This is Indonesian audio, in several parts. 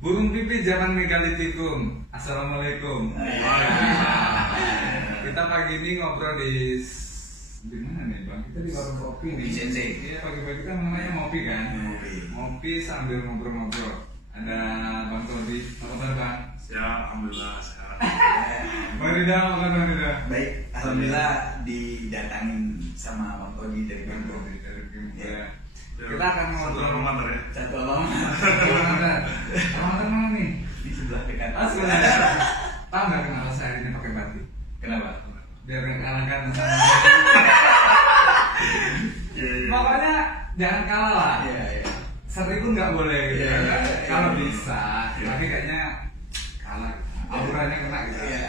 Burung pipih zaman megalitikum. Assalamualaikum. Kita pagi ini ngobrol di mana nih bang? Kita di warung kopi nih. Iya, pagi-pagi kita namanya ngopi kan? Ngopi sambil ngobrol-ngobrol. Ada Bang Todi. Apa kabar bang? Ya, alhamdulillah sekarang. Bang Rida, apa kabar Rida? Baik, alhamdulillah didatangin sama Bang Todi dari Bang Bangkok. Todi dari Bangkok. Ya. Kita akan ngobrol. Satu Ramadan ya. Satu abang Ramadan mana nih? di sebelah dekat. Sebenarnya tahu nggak kenapa saya hari ini pakai batik? Kenapa? Biar nggak kalahkan sama. Iya. Pokoknya jangan kalah lah. Iya. 1000 nggak boleh gitu. Iya, iya, iya. Kalau bisa, Iya. tapi kayaknya kalah. Auranya kena gitu. Iya.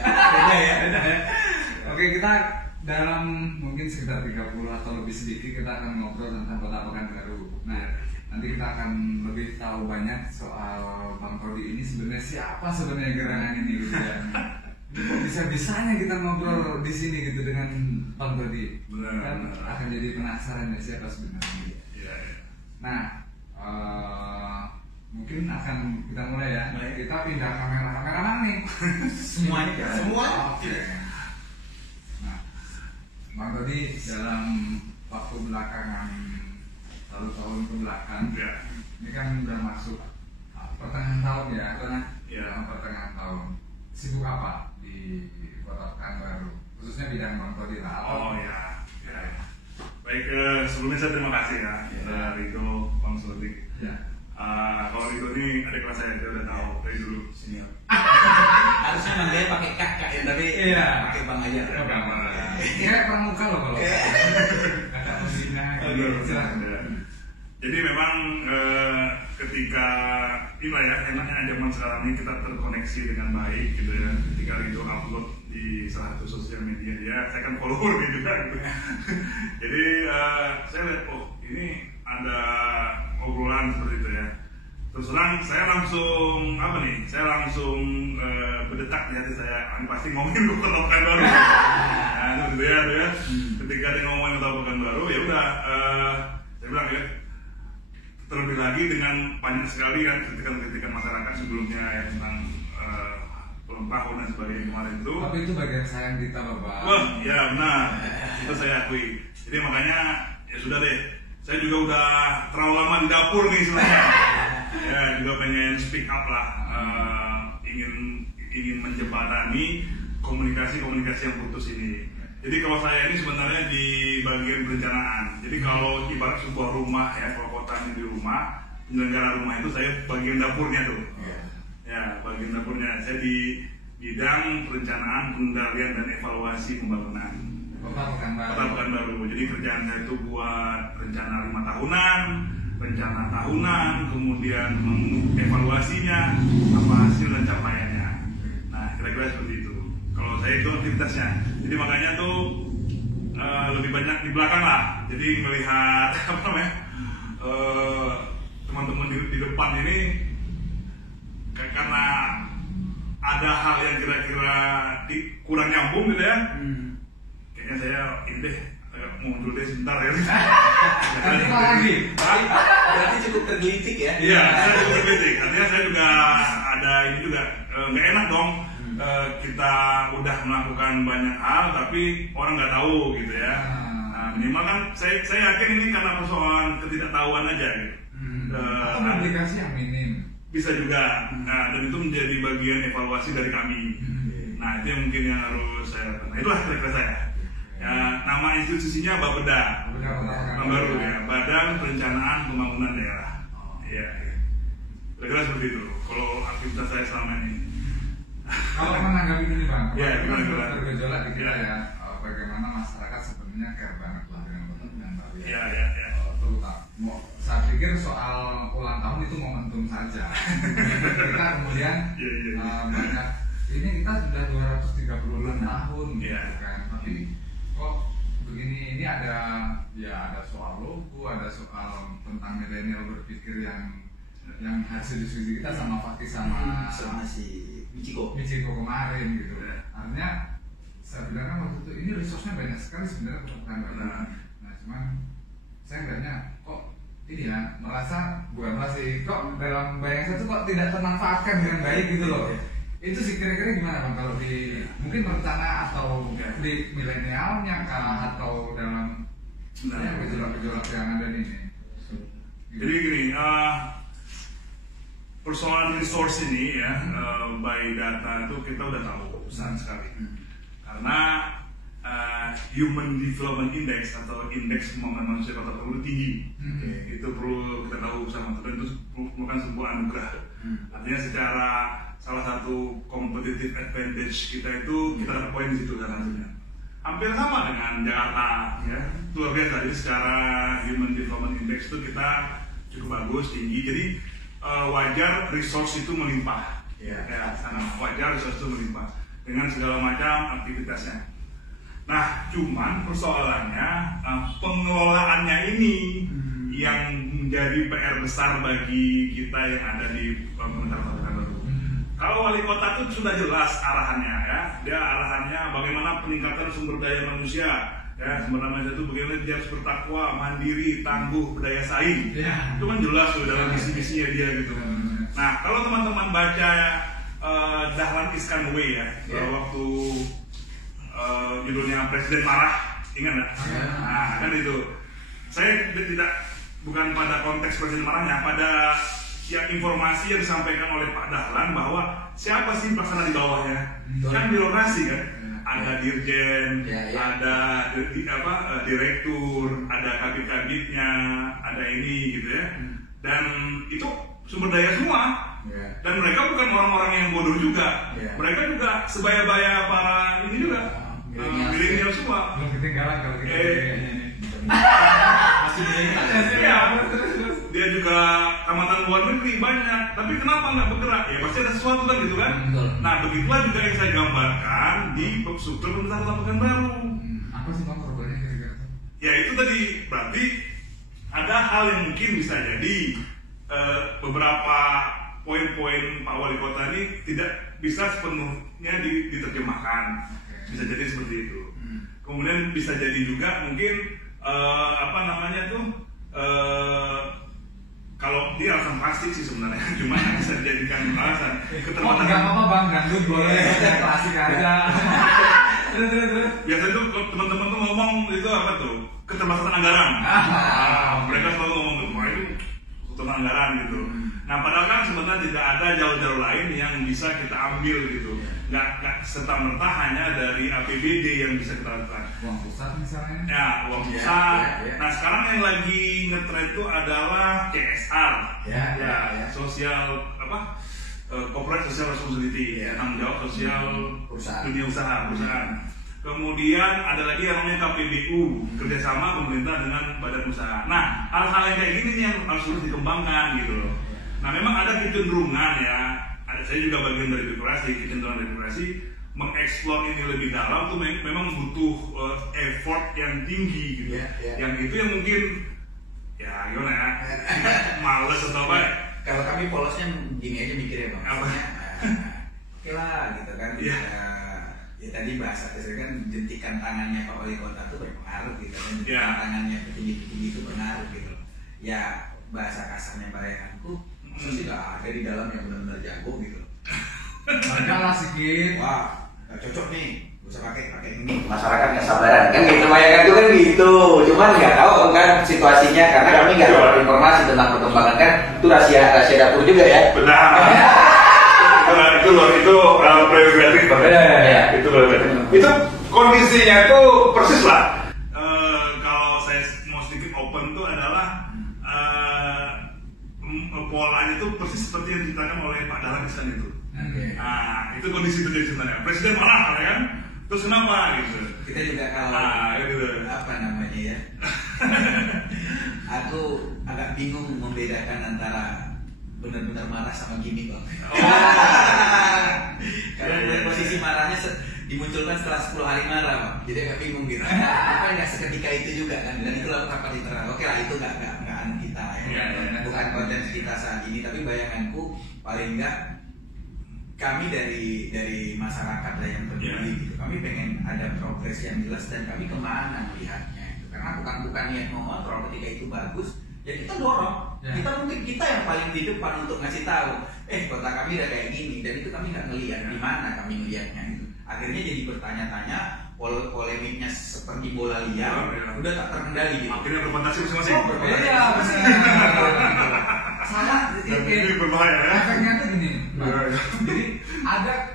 Beda ya. Oke, kita dalam mungkin sekitar 30 atau lebih sedikit kita akan ngobrol tentang Kota Pekanbaru. Nah, nanti kita akan lebih tahu banyak soal Bang Todi ini sebenarnya siapa sebenarnya gerangan ini gitu ya. Bisa-bisanya kita ngobrol di sini gitu dengan Bang Todi. Benar, Kan benar. akan jadi penasaran ya siapa sebenarnya. Iya. Nah, mungkin akan kita mulai ya. Mulai. Kita pindah kamera mana nih? Semuanya kan? Semua. Oke. Nah, Bang Todi dalam waktu belakangan, satu tahun ke belakang, Iya. ini kan udah masuk pertengahan tahun ya, Iya. pertengahan tahun. Sibuk apa di Kota Pekanbaru? Khususnya bidang Bang Todi lah. Oh ya. Baik, sebelumnya saya terima kasih ya dari Rido Bang Sodik. Ya. Kalau Rido ini adik kelas saya, dia udah tahu dari dulu. Senior. Harusnya manggilnya pakai kakak ya, tapi Iya. pakai bang aja. Ya, Bang. Kayak pramuka loh kalau. Kakak pembina. Aduh, Silakan. Jadi memang ketika inilah ya enaknya zaman sekarang ini kita terkoneksi dengan baik gitu ya. Ketika Rido upload di salah satu sosial media dia, saya kan follower dia juga gitu. Jadi saya lihat ini ada obrolan seperti itu ya. Terus terang saya langsung Saya langsung berdetak di hati saya. Ini pasti ngomongin Kota Pekanbaru. Nah itu ya. Ketika dia ngomongin Kota Pekanbaru ya udah saya bilang ya. Terlebih lagi dengan banyak sekali kan kritikan masyarakat sebelumnya ya tentang ulang tahun dan sebagainya kemarin itu. Tapi itu bagian sayang kita loh Bang. Wah, ya benar. Itu saya akui. Jadi makanya ya sudah deh. Saya juga udah terlalu lama di dapur nih sebenarnya. Ya juga pengen speak up lah. Ingin menjembatani komunikasi yang putus ini. Jadi kalau saya ini sebenarnya di bagian perencanaan. Jadi kalau ibarat sebuah rumah ya, kalau kotanya di rumah, penyelenggara rumah itu saya bagian dapurnya tuh. Ya, bagian dapurnya. Saya di bidang perencanaan, pengendalian dan evaluasi pembangunan Kota Pekanbaru. Kota Pekanbaru. Jadi kerjaan saya itu buat rencana 5 tahunan, rencana tahunan, kemudian evaluasinya, apa hasil dan capaiannya. Nah, kira-kira seperti itu. Kalau saya itu aktivitasnya. Jadi makanya tuh lebih banyak di belakang lah. Jadi melihat teman-teman di depan ini karena ada hal yang kira-kira kurang nyambung gitu ya. Kayaknya saya ini deh mundur deh sebentar ya. Nanti apa lagi? Berarti cukup tergelitik ya? Iya, saya cukup kritik. Artinya saya juga ada ini juga nggak enak dong. Kita udah melakukan banyak hal tapi orang nggak tahu gitu ya. Nah, minimal kan saya yakin ini karena persoalan ketidaktahuan aja gitu. Atau publikasi yang minim. Bisa juga. Nah, dan itu menjadi bagian evaluasi dari kami. Nah, itu yang mungkin yang harus saya lakukan. Nah, itulah kira-kira saya. Ya, nama institusinya Bapeda. Pekanbaru ya, Badan Perencanaan Pembangunan Daerah. Iya. Kira-kira seperti itu. Kalau aktivitas saya selama ini. Kalau menanggapi ini Bang, Ya, gimana? bergejolak di kita ya, bagaimana masyarakat sebenarnya care banget lah dengan Kota Pekanbaru ya. Iya. Terutama, saya pikir soal ulang tahun itu momentum saja. Kita kemudian banyak, ini kita sudah 236 tahun gitu kan. Tapi kok begini, ini ada soal logo, ada soal tentang milenial berpikir yang hasil diskusi kita sama Fakih sama si Michiko kemarin gitu. Artinya saya bilang kan waktu itu ini resource-nya banyak sekali sebenarnya untuk Pekanbaru. Nah cuman saya ngeliatnya kok iya merasa bukan masih kok dalam bayangan saya tuh kok tidak termanfaatkan dengan baik gitu loh. Itu sih kira-kira gimana Bang kalau di mungkin rencana atau di milenialnya kah atau dalam gejolak-gejolak yang ada di ini. Jadi gini, persoalan resource ini ya, by data itu kita udah tahu besar sekali. Karena Human Development Index atau indeks pembangunan manusia kota perlu tinggi. Itu perlu kita tahu bersama, dan itu merupakan sebuah anugerah. Artinya secara salah satu competitive advantage kita itu kita dapat poin di situ salah satunya. Hampir sama dengan Jakarta, ya, luar biasa. Jadi secara Human Development Index itu kita cukup bagus, tinggi. Jadi wajar resource itu melimpah, ya, sangat wajar resource itu melimpah dengan segala macam aktivitasnya. Nah, cuman persoalannya pengelolaannya ini yang menjadi PR besar bagi kita yang ada di pemerintahan Kota Baru. Kalau wali kota itu sudah jelas arahannya, ya, dia arahannya bagaimana peningkatan sumber daya manusia, ya, sumber daya manusia itu bagaimana dia harus bertakwa, mandiri, tangguh, berdaya saing. Itu kan jelas sudah dalam misi-misinya dia gitu. Nah, kalau teman-teman baca Dahlan Iskan Way ya, waktu judulnya Presiden Marah, ingat nggak? Nah, kan itu. Saya bukan pada konteks Presiden Marahnya, pada yang informasi yang disampaikan oleh Pak Dahlan bahwa siapa sih pelaksana di bawahnya? Kan birokrasi kan? Ada dirjen, ada direktur, ada kabit-kabitnya, ada ini gitu ya. Dan itu sumber daya semua. Dan mereka bukan orang-orang yang bodoh juga. Mereka juga sebaya-baya para ini juga. Milenial semua. Belum ketinggalan kalau kita masih dia juga tamatan luar negeri banyak, tapi kenapa nggak bergerak? Ya pasti ada sesuatu kan gitu kan. Nah begitulah juga yang saya gambarkan di struktur pemerintahan Kota Pekanbaru. Apa sih Bang problemnya kira-kira? Ya itu tadi, berarti ada hal yang mungkin bisa jadi beberapa poin-poin Pak Wali Kota ini tidak bisa sepenuhnya diterjemahkan. Bisa jadi seperti itu. Kemudian bisa jadi juga mungkin kalau dia alasan plastik sih sebenarnya, cuma bisa dijadikan alasan keterbatasan. Nggak apa-apa Bang, gandut boleh, klasik aja. Terus. Biasanya tuh teman-teman tuh ngomong itu apa tuh, keterbatasan anggaran. Mereka selalu ngomong gitu, wah itu keterbatasan anggaran gitu. Nah padahal kan sebenarnya tidak ada jalur-jalur lain yang bisa kita ambil gitu. Nggak serta-merta hanya dari APBD yang bisa kita lakukan. Uang pusat misalnya? Ya, uang pusat. Nah sekarang yang lagi ngetren itu adalah CSR, sosial corporate social responsibility, tanggung jawab sosial dunia perusahaan. Kemudian ada lagi yang namanya KPBU, kerjasama pemerintah dengan badan usaha. Nah hal-hal yang kayak gini nih yang harus terus dikembangkan gitu loh. Nah memang ada kecenderungan ya. Saya juga bagian dari kecenderungan demokrasi mengeksplor ini lebih dalam tuh memang butuh effort yang tinggi gitu. Yang itu yang mungkin ya gimana ya, males atau apa. Kalau kami polosnya gini aja mikirnya Bang. Oke lah gitu kan. Ya tadi bahasa saya kan jentikan tangannya Pak Wali Kota itu berpengaruh gitu kan. Jentikan tangannya petinggi-petinggi itu berpengaruh gitu. Ya bahasa kasarnya bayanganku sih nggak ada di dalam yang benar-benar jago gitu. Mereka lah sedikit. Wah, nggak cocok nih. Bisa pakai ini. Masyarakat nggak sabaran kan gitu, bayangan itu kan gitu. Cuman nggak tahu kan situasinya karena kami nggak dapat informasi tentang perkembangan kan. Itu rahasia dapur juga ya. Benar. itu prerogatif banget. Itu prerogatif. Itu kondisinya tuh persis lah. Kalau saya mau sedikit open tuh adalah polanya itu persis seperti yang diceritakan oleh Pak Dahlan Iskan itu. Nah, itu kondisi itu sebenarnya. Presiden marah kan? Terus kenapa gitu? Kita juga kalau gitu. Apa namanya ya? Aku agak bingung membedakan antara benar-benar marah sama gimmick Bang. Karena posisi marahnya dimunculkan setelah 10 hari marah Bang. Jadi agak bingung gitu. Apa nggak seketika itu juga kan? Dan itu rapat internal. Oke lah itu nggak anu kita ya. Bukan konten kita saat ini, tapi bayanganku paling enggak kami dari masyarakat lah yang peduli gitu. Kami pengen ada progres yang jelas dan kami kemana melihatnya gitu. Karena bukan niat mengontrol ketika itu bagus, ya kita dorong. Kita mungkin kita yang paling di depan untuk ngasih tahu, kota kami udah kayak gini, dan itu kami nggak ngelihat di mana kami ngelihatnya itu. Akhirnya jadi bertanya-tanya, polemiknya seperti bola liar, udah tak terkendali gitu. Akhirnya berfantasi masing-masing. Iya, salah. Ini berbahaya ya. Efeknya tuh gini, jadi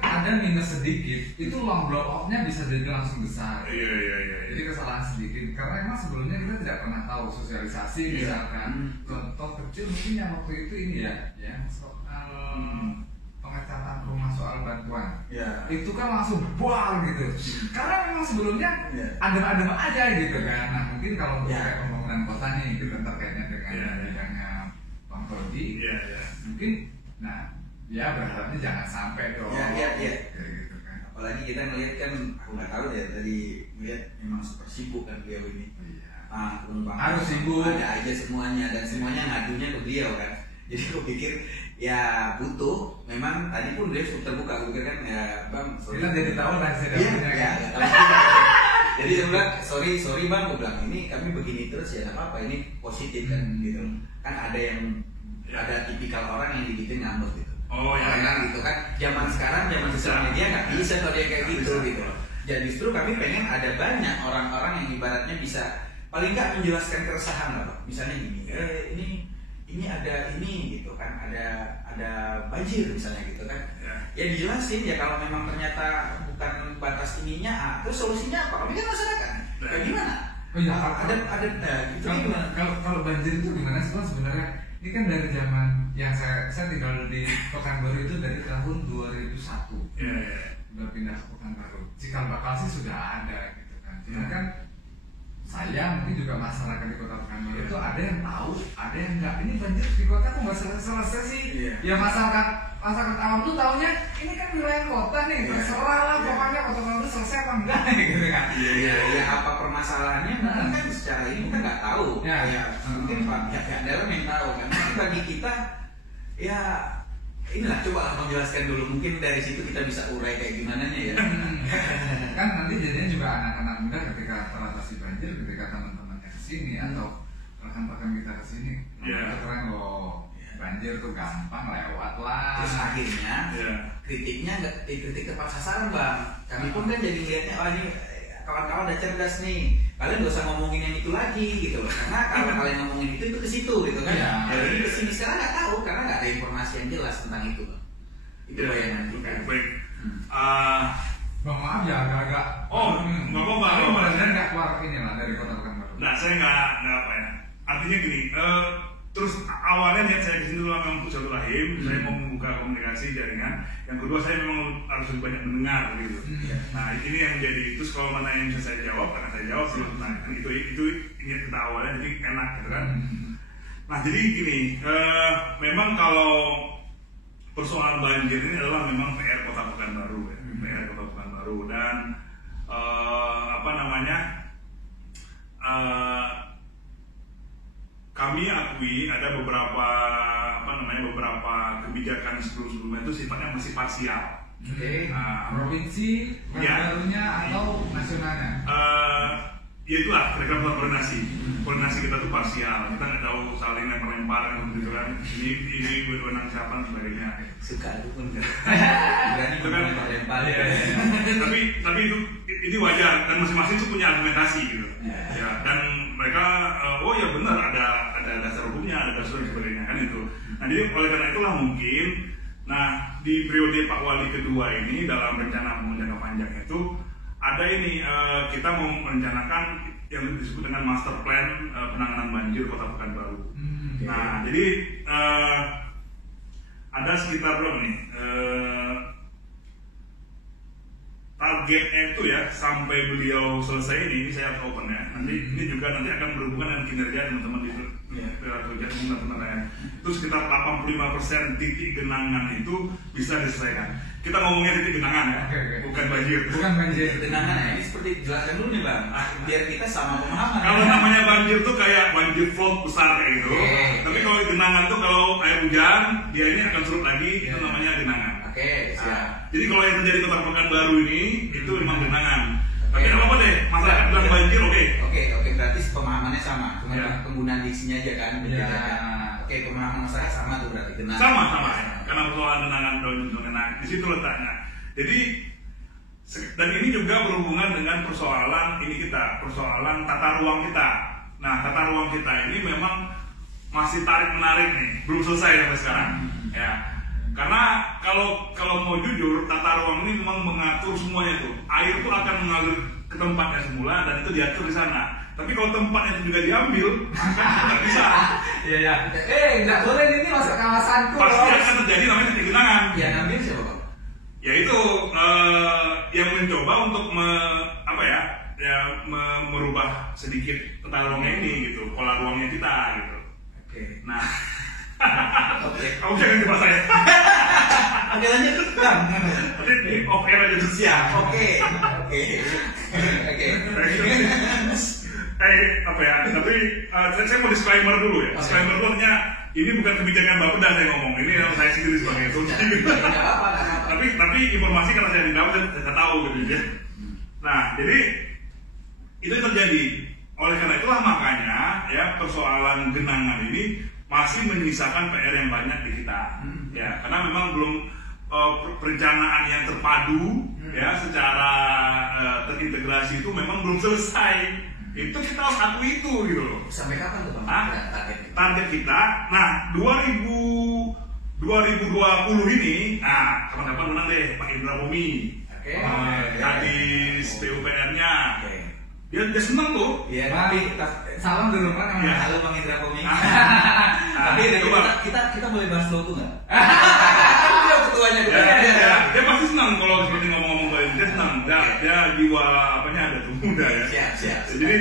ada minus sedikit, itu long blow off-nya bisa jadi langsung besar. Iya. Jadi kesalahan sedikit, karena emang sebelumnya kita tidak pernah tahu sosialisasi misalkan. Contoh kecil mungkin yang waktu itu ini ya soal pengecatan rumah soal bantuan. Itu kan langsung buar gitu. Karena memang sebelumnya adem-adem aja gitu kan. Nah mungkin kalau kayak pembangunan kota nih gitu terkaitnya dengan bidangnya Bang Todi, mungkin berharapnya jangan sampai dong. Gitu kan. Apalagi kita ngelihat kan, aku nggak tahu ya tadi ngelihat memang super sibuk kan beliau ini. Penumpang harus sibuk, ada aja semuanya dan semuanya ngadunya ke beliau kan. Jadi aku pikir ya butuh, memang tadi pun dia terbuka, aku pikir kan ya Bang, kita jadi tahu lah ya. Jadi saya bilang sorry Bang, aku bilang ini kami begini terus ya nggak apa-apa, ini positif kan gitu. Kan ada tipikal orang yang dibikin ngambek gitu. Gitu kan. Zaman sekarang zaman sosial media nggak bisa kalau dia kayak gitu. Jadi justru kami pengen ada banyak orang-orang yang ibaratnya bisa paling nggak menjelaskan keresahan lah, Pak. Misalnya gini, ini ada ini gitu kan, ada banjir misalnya gitu kan. Ya dijelasin ya kalau memang ternyata bukan batas ininya, terus solusinya apa? Kami kan masyarakat. Kayak gimana? Ada gitu. Kalau banjir itu gimana sih sebenarnya? Ini kan dari zaman yang saya tinggal di Pekanbaru itu dari tahun 2001. Udah pindah ke Pekanbaru. Cikal bakal sih sudah ada gitu kan. Cuma kan saya mungkin juga masyarakat di kota Pekanbaru itu ada yang tahu, ada yang enggak. Ini banjir di kota kok nggak selesai sih? Ya masyarakat awam tuh taunya ini kan wilayah kota nih, terserah lah pokoknya kota itu selesai apa enggak gitu kan. Iya, apa permasalahannya mungkin kan secara ini kita nggak tahu. Mungkin pihak dalam yang tahu kan. Tapi bagi kita ya inilah coba menjelaskan dulu, mungkin dari situ kita bisa urai kayak gimana nya ya. Kan nanti jadinya juga anak-anak muda ketika teratasi banjir, ketika teman-temannya kesini atau rekan-rekan kita kesini, kita keren loh, banjir tuh gampang lewat lah. Terus akhirnya kritiknya nggak kritik tepat sasaran Bang. Kami pun kan jadi lihatnya, ini kawan-kawan udah cerdas nih, kalian gak usah ngomongin yang itu lagi gitu loh, karena kalau kalian ngomongin itu ke situ gitu kan. Jadi kesini sekarang nggak tahu karena nggak ada informasi yang jelas tentang itu. Itu bayangan kita. Baik. Bang maaf ya agak-agak. Nggak apa-apa. Tapi benar-benar nggak keluar ini lah dari kota Pekanbaru. Nah saya nggak apa ya. Artinya gini. Terus awalnya niat saya kesini dulu memang untuk silaturahim, saya mau membuka komunikasi jaringan. Yang kedua saya memang harus lebih banyak mendengar gitu. Nah ini yang menjadi itu, kalau mana yang bisa saya jawab akan saya jawab sih. Nah itu niat kita awalnya jadi enak gitu kan. Nah jadi gini, memang kalau persoalan banjir ini adalah memang PR Kota Pekanbaru ya. PR Kota Pekanbaru dan kami akui ada beberapa kebijakan sebelumnya itu sifatnya masih parsial. Provinsi barunya atau nasionalnya? Ya itulah kira-kira koordinasi kita tuh parsial, kita nggak tahu saling lempar-lempar gitu kan, ini wewenang siapa dan sebagainya. Suka itu pun berani itu kan lempar. Tapi itu wajar dan masing-masing tuh punya argumentasi gitu. Ya, dan mereka ya benar ada dasar hukumnya, ada dasar dan sebagainya kan itu. Nah jadi oleh karena itulah mungkin, di periode Pak Wali kedua ini dalam rencana jangka panjang itu ada ini kita mau merencanakan yang disebut dengan master plan penanganan banjir Kota Pekanbaru. Nah jadi ada sekitar berapa nih targetnya itu ya sampai beliau selesai ini saya open ya. Ini juga nanti akan berhubungan dengan kinerja teman-teman di kerja umum dan penerangan. Itu sekitar 85% titik genangan itu bisa diselesaikan. Kita ngomongnya titik genangan ya, bukan banjir. Bukan banjir. Genangan ya, ini seperti jelaskan dulu nih Bang, biar kita sama pemahaman. Kalau namanya banjir tuh kayak banjir flood besar kayak gitu. Tapi kalau genangan tuh kalau air hujan, dia ini akan surut lagi, itu namanya genangan. Siap. Jadi kalau yang terjadi di Kota Pekanbaru ini itu memang genangan. Tapi nggak apa-apa deh, masyarakat bilang banjir, oke. Oke, berarti pemahamannya sama, cuma penggunaan diksinya aja kan Iya. Oke, pemahaman masyarakat sama tuh berarti genangan. Sama ya. Karena persoalan genangan genangan di situ letaknya. Jadi dan ini juga berhubungan dengan persoalan tata ruang kita. Nah, tata ruang kita ini memang masih tarik menarik nih, belum selesai sampai sekarang. Ya. Karena kalau mau jujur, tata ruang ini memang mengatur semuanya tuh. Air tuh akan mengalir ke tempatnya semula dan itu diatur di sana. Tapi kalau tempatnya itu juga diambil, maka nggak bisa. Iya. Nggak boleh ini masuk kawasanku. Pasti akan terjadi namanya titik genangan. Yang ngambil siapa Bang? Yaitu yang mencoba untuk merubah sedikit tata ruangnya ini gitu, pola ruangnya kita gitu. Oke. Nah. Oke. Kamu jangan coba saya. Oke, lanjut. Bang. Nanti off air aja tuh. Siap. Oke. Tapi saya mau disclaimer dulu ya. Disclaimer dulu artinya ini bukan kebijakan Bapeda saya ngomong. Ini yang saya sendiri sebagai asumsi. Tapi informasi karena saya tidak saya tahu gitu ya. Nah, jadi itu terjadi. Oleh karena itulah makanya ya persoalan genangan ini masih menyisakan PR yang banyak di kita. Ya, karena memang belum perencanaan yang terpadu ya secara terintegrasi itu memang belum selesai. Itu kita harus akui itu gitu loh. Sampai kapan tuh Bang? Target kita, nah 2020 ini, nah kapan-kapan menang deh Pak Indra Bumi. Kadis PUPR-nya. Dia senang tuh. Iya, tapi salam dulu kan. Halo Bang Indra Bumi. Tapi kita boleh bahas lo tuh nggak? Dia ketuanya tuh. Dia pasti senang kalau seperti ngomong-ngomong kayak dia senang. Dia jiwa apanya ada tuh muda ya. Siap. Jadi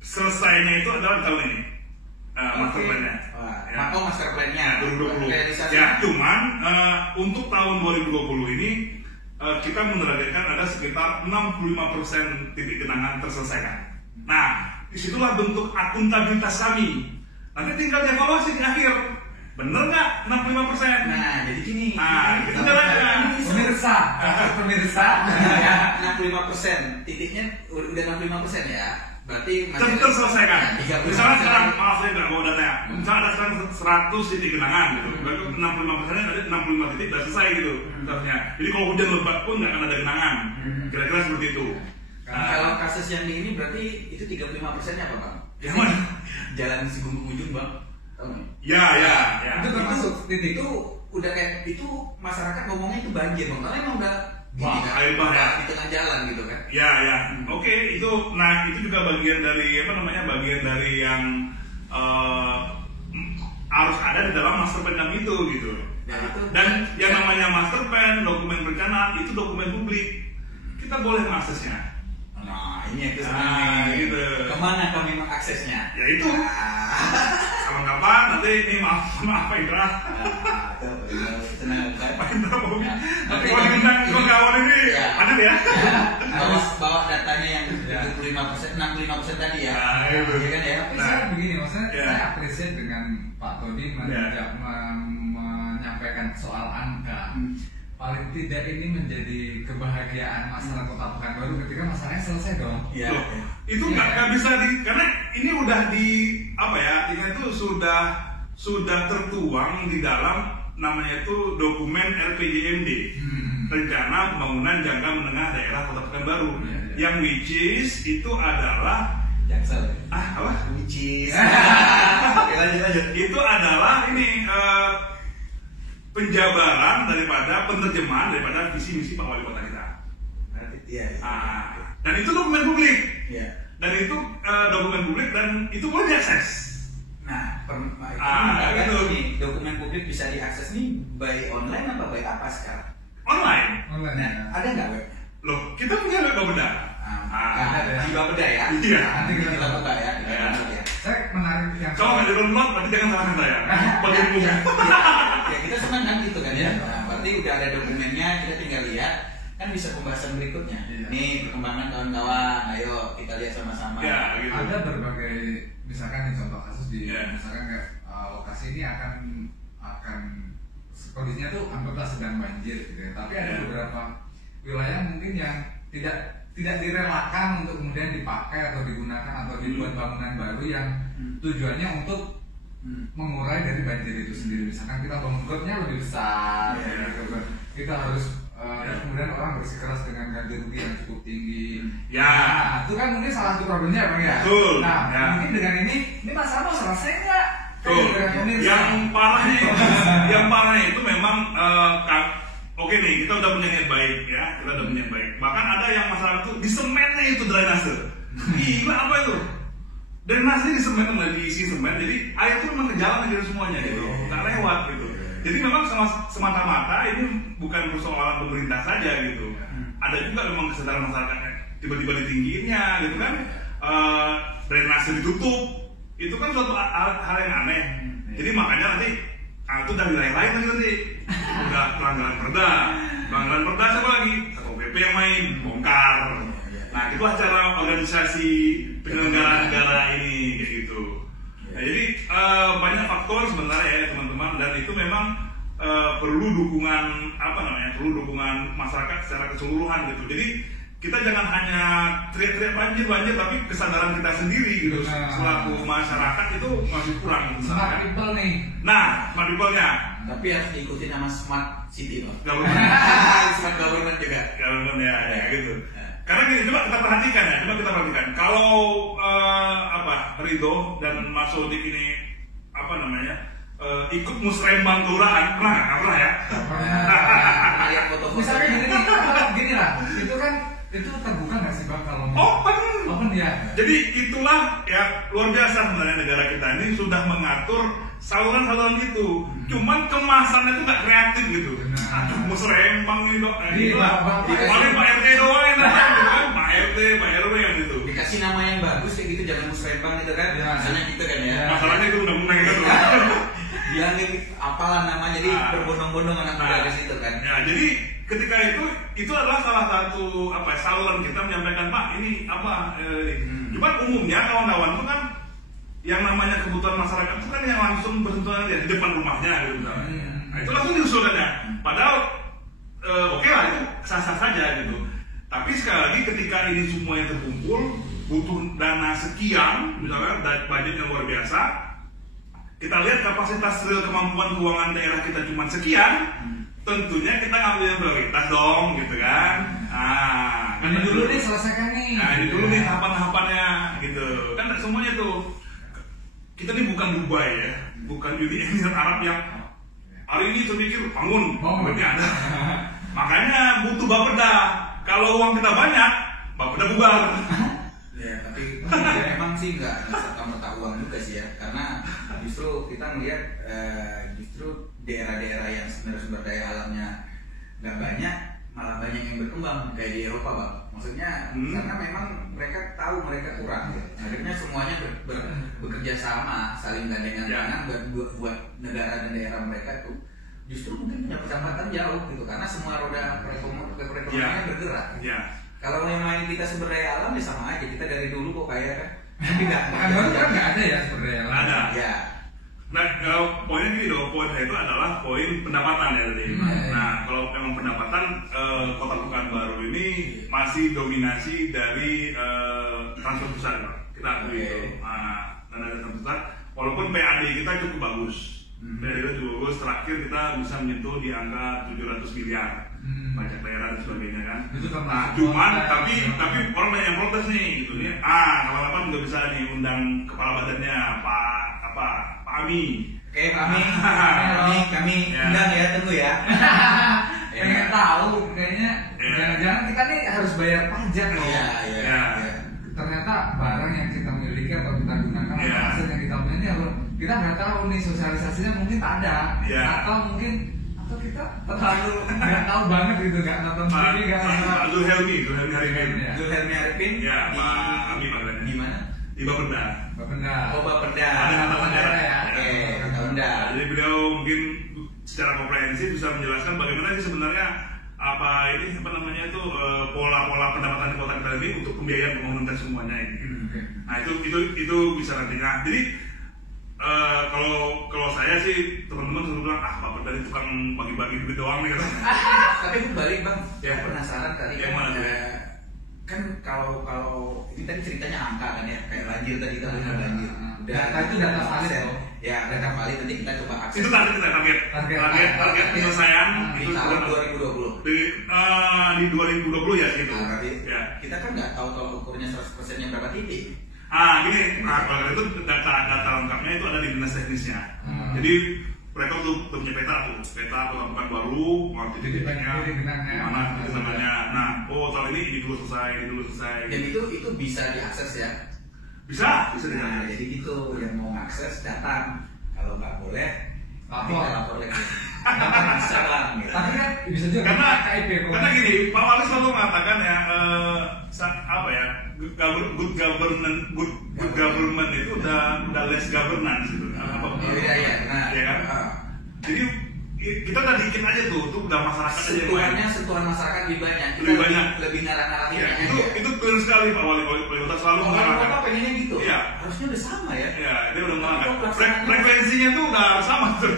selesainya itu adalah tahun ini. Master plan-nya. Master plan-nya 2020. Ya, cuman untuk tahun 2020 ini kita menargetkan ada sekitar 65% titik genangan terselesaikan. Nah, disitulah bentuk akuntabilitas kami. Nanti tinggal evaluasi di akhir. Bener nggak 65%? Nah, jadi gini. Itu jalannya. Pemirsa. 65%. Titiknya udah 65% ya. Berarti masih terselesaikan. Misalnya sekarang, maaf saya nggak bawa datanya. Misalnya ada sekarang 100 titik genangan gitu. Berarti 65%-nya ada 65 titik udah selesai gitu. Seharusnya. Jadi kalau hujan lebat pun nggak akan ada genangan. Kira-kira seperti itu. Kalau kasus yang ini berarti itu 35%-nya apa Bang? Yang mana? Jalan Sibung Ujung Bang. Ya. Itu termasuk titik itu udah kayak itu masyarakat ngomongnya itu banjir Bang. Karena emang udah air bah di tengah jalan gitu kan. Ya. Oke, itu juga bagian dari bagian dari yang harus ada di dalam master plan itu gitu. Dan yang namanya master plan, dokumen perencanaan itu dokumen publik. Kita boleh mengaksesnya. Nah, ini yang sebenarnya gitu. Kemana kami mengaksesnya? Ya itu. Kapan-kapan nanti ini maaf Pak Indra. Senang Pak Indra mau. Tapi kalau diundang kawan ini ada ya. Bawa datanya yang 75%, 65% tadi ya. Iya kan ya. Tapi saya begini, maksudnya saya apresiasi dengan Pak Tony menyampaikan soal angka. Paling tidak ini menjadi kebahagiaan masyarakat Kota Pekanbaru ketika masalahnya selesai dong. Iya. Itu nggak bisa karena ini udah ini itu sudah tertuang di dalam namanya itu dokumen RPJMD, Rencana Pembangunan Jangka Menengah Daerah Kota Pekanbaru, yang which is itu adalah Jaksel. Apa? Which is. Oke, lanjut. Itu adalah ini penjabaran penerjemahan daripada visi misi Pak Wali Kota kita. Iya. Dan itu dokumen publik. Iya. Dan itu dokumen publik dan itu boleh diakses. Nah, gitu. Dokumen publik bisa diakses nih by online apa by apa sekarang? Online. Nah, ada nggak webnya? Loh, kita punya web Bapeda. Di Bapeda ya? Iya. Nanti kita buka ya. Saya menarik yang kalau nggak di-download, berarti jangan salahkan saya. Bagian Ya kita senang kan gitu kan ya. Berarti udah ada dokumennya, kita tinggal lihat. Kan bisa pembahasan berikutnya. Nih perkembangan kawan-kawan, ayo kita lihat sama-sama. Ya, gitu. Ada berbagai, misalkan contoh kasus misalkan kayak lokasi ini akan kondisinya tuh anggaplah sedang banjir gitu ya. Tapi ada wilayah mungkin yang tidak direlakan untuk kemudian dipakai atau digunakan atau dibuat bangunan baru yang tujuannya untuk mengurai dari banjir itu sendiri. Misalkan kita bangun gotnya lebih besar, kita harus kemudian orang bersikeras dengan ganti rugi yang cukup tinggi. Nah, itu kan mungkin salah satu problemnya Bang ya. Betul. Nah, mungkin dengan ini masalah mau selesai nggak? Yang parahnya itu memang oke nih, kita udah punya niat baik ya, kita udah punya baik. Bahkan ada yang masalah itu di semennya itu drainase. Gila apa itu? Drainase di semen, nggak diisi semen, jadi air itu memang ke jalan aja semuanya gitu, nggak lewat gitu. Jadi memang semata-mata ini bukan persoalan pemerintah saja gitu. Ada juga memang kesadaran masyarakat tiba-tiba ditinggiinnya gitu kan. Drainase ditutup, itu kan suatu hal yang aneh. Jadi makanya nanti itu udah wilayah lain nanti udah pelanggaran perda siapa lagi? Satpol PP yang main bongkar. Nah itu acara organisasi penyelenggara negara ini kayak gitu. Nah, jadi banyak faktor sebenarnya ya teman-teman, dan itu memang perlu dukungan perlu dukungan masyarakat secara keseluruhan gitu. Jadi kita jangan hanya teriak-teriak banjir tapi kesadaran kita sendiri gitu selaku masyarakat itu masih kurang. Smart people nih. Nah, smart people-nya. Tapi harus diikuti sama smart city loh. Government. Smart government juga. Government ya gitu. Karena gini, coba kita perhatikan ya, kalau Ridho dan Mas Sodik ini ikut musrembang kelurahan, pernah ya? Lihat foto-foto. Misalnya gini lah, itu terbuka nggak sih Bang kalau open ya? Jadi itulah ya luar biasa sebenarnya negara kita ini sudah mengatur saluran-saluran itu. Cuman kemasannya itu nggak kreatif gitu. Aduh, musrembang gitu. Paling Pak RT doang gitu kan, Pak RT, Pak RW yang itu. Dikasih nama yang bagus kayak gitu, jangan musrembang gitu kan. Misalnya gitu kan ya. Masalahnya itu undang-undang gitu. Bilangin apalah nama, jadi berbondong-bondong anak muda ke situ kan. Ya, jadi ketika itu adalah salah satu saluran kita menyampaikan Pak ini apa. Cuman umumnya kawan-kawan itu kan yang namanya kebutuhan masyarakat itu kan yang langsung bersentuhan di depan rumahnya gitu misalnya. Nah, itu langsung diusulkannya. Padahal oke lah itu sah-sah saja gitu. Tapi sekali lagi ketika ini semuanya terkumpul butuh dana sekian misalnya budget yang luar biasa, kita lihat kapasitas real kemampuan keuangan daerah kita cuma sekian, tentunya kita ngambil yang prioritas dong gitu kan. Ini dulu nih selesaikan nih. Nah ini dulu nih tahapan-tahapannya gitu. Kan semuanya tuh, kita ini bukan Dubai ya, bukan Uni Emirat Arab yang hari ini terpikir bangun, berarti ada. Makanya butuh Bapeda. Kalau uang kita banyak, Bapeda bubar. Ya tapi emang sih nggak serta-merta uang juga sih ya, karena justru kita melihat justru daerah-daerah yang sebenarnya sumber daya alamnya nggak banyak, malah banyak yang berkembang kayak di Eropa Bang. Maksudnya karena memang mereka tahu mereka kurang gitu. Akhirnya semuanya bekerja sama, saling gandengan tangan buat negara dan daerah mereka tuh justru mungkin punya kecepatan jauh gitu, karena semua roda perekonomian bergerak. Kalau yang main kita sumber daya alam ya sama aja, kita dari dulu kok kaya kan. Tapi nggak ada ya sumber daya alam. Ada. Ya. Nah, poinnya gini dong, poinnya itu adalah poin pendapatan ya tadi. Nah, kalau memang pendapatan Kota Pekanbaru ini masih dominasi dari transfer pusat, Pak. Kita akui itu. Nah, dan ada transfer pusat, walaupun PAD kita cukup bagus. PAD kita cukup bagus, terakhir kita bisa menyentuh di angka 700 miliar. Pajak daerah dan sebagainya kan. Nah, cuman tapi orang banyak yang protes nih gitu nih. Kapan-kapan juga bisa nih undang kepala badannya Pak Ami. Oke, kami undang ya, tunggu ya. Pengen tahu kayaknya jangan-jangan kita nih harus bayar pajak loh. Iya. Ternyata barang yang kita miliki atau kita gunakan atau aset yang kita punya ini kita nggak tahu nih sosialisasinya mungkin tak ada atau mungkin kita terlalu nggak tahu banget gitu, nggak nonton TV nggak nonton. Zulhelmi Arifin ya Pak Ami makanya di mana? Di Bapeda. Oh, Bapeda. Ada kata daerah ya. Oke, kata Unda. Jadi beliau mungkin secara komprehensif bisa menjelaskan bagaimana sih sebenarnya pola-pola pendapatan di kota kita ini untuk pembiayaan pembangunan dan semuanya ini. Nah itu bisa nanti. Nah jadi Kalau saya sih teman-teman selalu bilang Bapak dari tukang bagi-bagi duit doang nih kan. Tapi itu balik bang, saya penasaran tadi yang mana tuh? Kan kalau ini tadi ceritanya angka kan ya, kayak banjir tadi kita benar banjir. Data itu data valid ya. Ya data valid nanti kita coba akses. Itu target penyelesaian di tahun 2020. Di 2020 ya gitu. Ya. Kita kan nggak tahu kalau ukurnya 100%-nya berapa titik. Gini, kalau itu data lengkapnya itu ada di dinas teknisnya. Jadi mereka tuh punya peta pelabuhan baru, titik-titiknya, mana itu namanya. Nah, tahun ini dulu selesai. Dan itu bisa diakses ya? Bisa diakses. Nah, jadi gitu yang mau akses datang, kalau nggak boleh, lapor lagi. Bisa bang. Gitu. Tapi kan bisa juga karena gini, Pak Wali selalu mengatakan ya, good government itu udah less governance gitu. Iya. Nah, ya kan? Jadi kita udah dikit aja tuh udah masyarakat sentuhan masyarakat lebih banyak. Lebih banyak. Lebih ngarah-ngarahin. Ya, itu clear sekali Pak Wali Kota selalu mengarahkan. Bapak pengennya gitu. Iya. Harusnya udah sama ya. Iya, dia udah mengarahkan. Frekuensinya tuh udah sama tuh.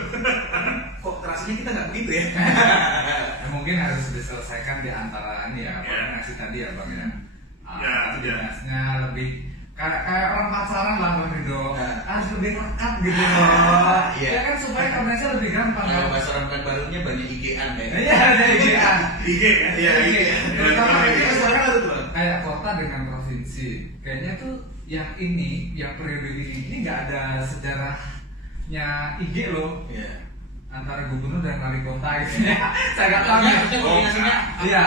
Kok terasanya kita nggak begitu ya? Mungkin harus diselesaikan di antara ini ya, koordinasi tadi ya Bang ya. Dinasnya lebih kayak orang pacaran lah Bang Ridho, harus lebih lengkap gitu loh. Ya kan supaya koordinasinya lebih gampang. Kalau bahasa orang barunya banyak IG-an ya. Iya ada IG-an. Iya. Kayak kota dengan provinsi, kayaknya tuh yang periode ini nggak ada sejarahnya IG loh. Antara gubernur dan wali kota gitu ya. Saya nggak tahu koordinasinya. Iya.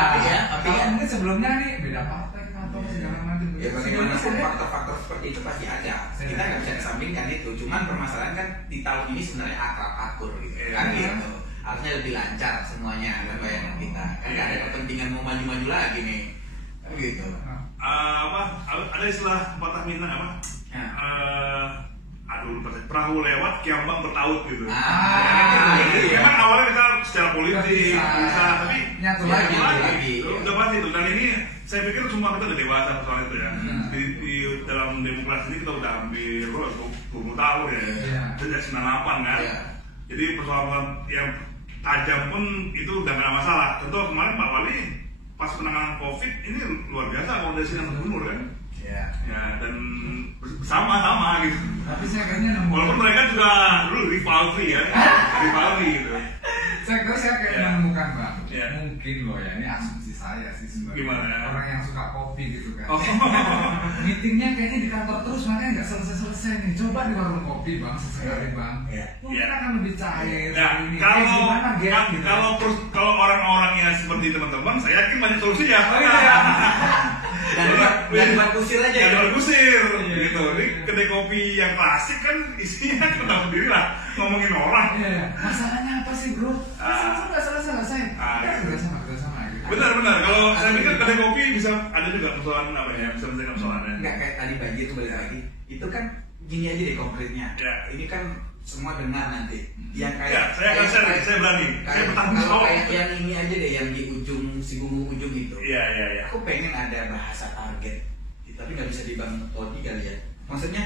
Kalau mungkin sebelumnya nih beda partai atau segala macam. Ya bagaimanapun faktor-faktor seperti itu pasti ada. Kita nggak bisa kesampingkan itu. Cuman permasalahan kan di tahun ini sebenarnya akur gitu kan gitu. Harusnya lebih lancar semuanya kan bayangan kita. Kan nggak ada kepentingan mau maju-maju lagi nih. Kan gitu. Ada istilah patah minang apa? Perahu lewat, kiambang bertaut gitu. Memang awalnya kita secara politik bisa, tapi nyatu lagi. Udah pasti itu. Dan ini saya pikir semua kita udah dewasa soal itu ya. Di dalam demokrasi ini kita udah hampir 20 tahun ya. Sejak 98 kan. Jadi persoalan yang tajam pun itu udah gak ada masalah. Contoh kemarin Pak Wali pas penanganan COVID ini luar biasa koordinasi dengan gubernur kan. Ya, dan sama gitu. Tapi saya kayaknya walaupun mereka juga dulu rivalry gitu. Saya kayak menemukan Bang. Mungkin loh ya, ini asumsi saya sih sebenarnya. Orang yang suka kopi gitu kan. Meetingnya kayaknya di kantor terus, makanya nggak selesai nih. Coba di warung kopi Bang, sesekali Bang. Mungkin akan lebih cair. Kalau orang-orang yang seperti teman-teman, saya yakin banyak solusinya. Dan buat kusir aja ya. Buat kusir gitu. Ini kedai kopi yang klasik kan isinya kita tahu sendiri lah ngomongin orang. Masalahnya apa sih bro? Itu nggak selesai. Kita sama gitu. Benar. Kalau saya pikir kedai kopi bisa ada juga persoalan apa ya? Bisa menyelesaikan persoalannya. Nggak kayak tadi banjir itu balik lagi. Itu kan gini aja deh konkretnya. Ini kan semua dengar nanti. Yang kayak saya berani. Saya bertanggung jawab. Kayak yang ini aja deh, yang di ujung ujung itu. Iya. Aku pengen ada bahasa target, tapi nggak bisa dibangun tadi kali ya. Maksudnya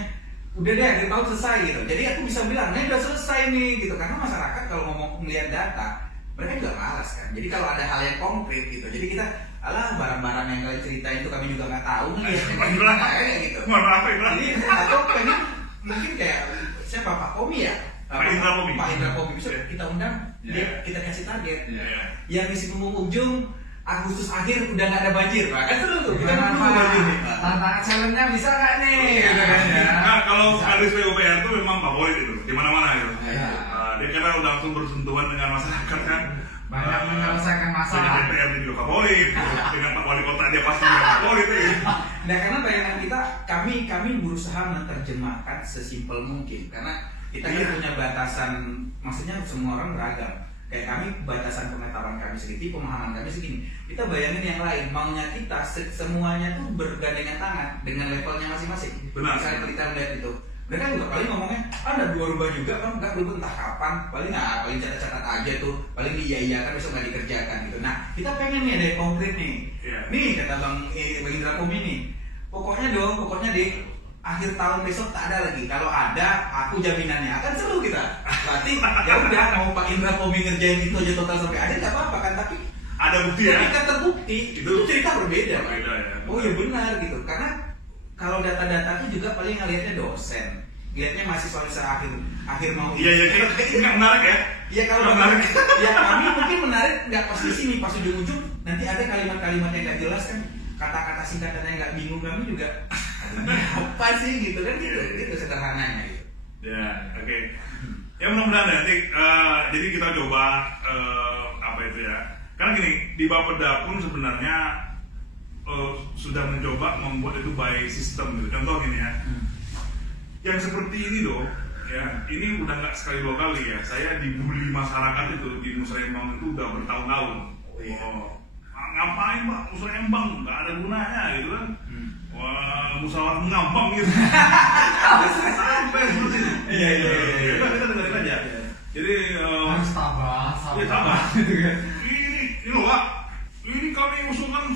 udah deh akhir tahun selesai gitu. Jadi aku bisa bilang, ini udah selesai nih gitu. Karena masyarakat kalau ngomong melihat data, mereka juga malas kan. Jadi kalau ada hal yang konkret gitu, jadi kita barang-barang yang kalian ceritain itu kami juga nggak tahu nih. Kayak gitu. Jadi aku pengen mungkin kayak siapa Pak Komi ya? Pak Indra Komi bisa kita undang, kita kasih target. Yang di punggung ujung Agustus akhir udah nggak ada banjir, kan dulu kita nunggu banjir nih. Tantangan challenge-nya bisa nggak nih? Nah kalau kadis PUPR itu memang favorit itu, di mana-mana gitu. Dia karena udah langsung bersentuhan dengan masyarakat kan. Banyak menyelesaikan masalah. DPR juga favorit, dengan Pak Wali Kota dia pasti juga favorit. Nah karena bayangan kita, kami berusaha menerjemahkan sesimpel mungkin, karena kita punya batasan, maksudnya semua orang beragam. Kayak kami batasan pengetahuan kami segini, pemahaman kami segini. Kita bayangin yang lain, maunya kita semuanya tuh bergandengan tangan dengan levelnya masing-masing. Misalnya kita melihat itu, mereka juga paling ngomongnya ada 2 rubah juga kan, nggak rubah entah kapan, paling catat-catat aja tuh, paling iya-iya kan besok nggak dikerjakan gitu. Nah kita pengen nih ada yang konkret nih. Nih kata Bang Indra Komi nih, pokoknya deh akhir tahun besok tak ada lagi. Kalau ada, aku jaminannya akan seru kita. Berarti ya udah mau Pak Indra Pomi ngerjain itu aja total sampai ada nggak apa-apa kan? Tapi ada bukti ya. Ketika terbukti itu cerita berbeda. Berbeda ya. Oh ya benar gitu. Karena kalau data-datanya juga paling ngelihatnya dosen, lihatnya mahasiswa akhir mau. Iya kita nggak menarik ya. Iya kalau menarik. Ya kami mungkin menarik nggak pas di sini, pas ujung-ujung nanti ada kalimat-kalimat yang nggak jelas kan, kata-kata singkatan yang nggak bingung kami juga. Apa sih gitu kan gitu sederhananya gitu. Ya oke. Ya mudah-mudahan nanti jadi kita coba apa itu ya. Karena gini di Bapeda pun sebenarnya sudah mencoba membuat itu by system gitu. Contoh gini ya. Yang seperti ini loh. Ya, ini udah nggak sekali dua kali ya. Saya dibully masyarakat itu di Musrembang itu udah bertahun-tahun. Ngapain Pak Musrembang? Nggak ada gunanya gitu kan. Wah, musyawarah ngambang gitu. Sampai seperti itu. Iya. Kita dengerin aja. Jadi harus tabah. Iya tabah. Ini loh Pak. Ini kami usulkan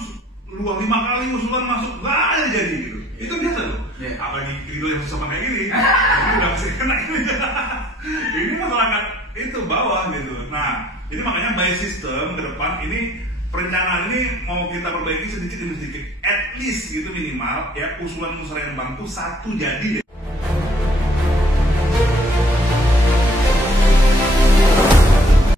5 kali usulan masuk nggak ada jadi gitu. Itu biasa loh. Yeah. Apalagi itu yang sama kayak gini. Ini udah pasti kena ini. Ini masyarakat itu bawah gitu. Nah, jadi makanya by system ke depan ini perencanaan ini mau kita perbaiki sedikit demi sedikit. At least gitu minimal ya usulan Musrembang tuh 1 jadi deh.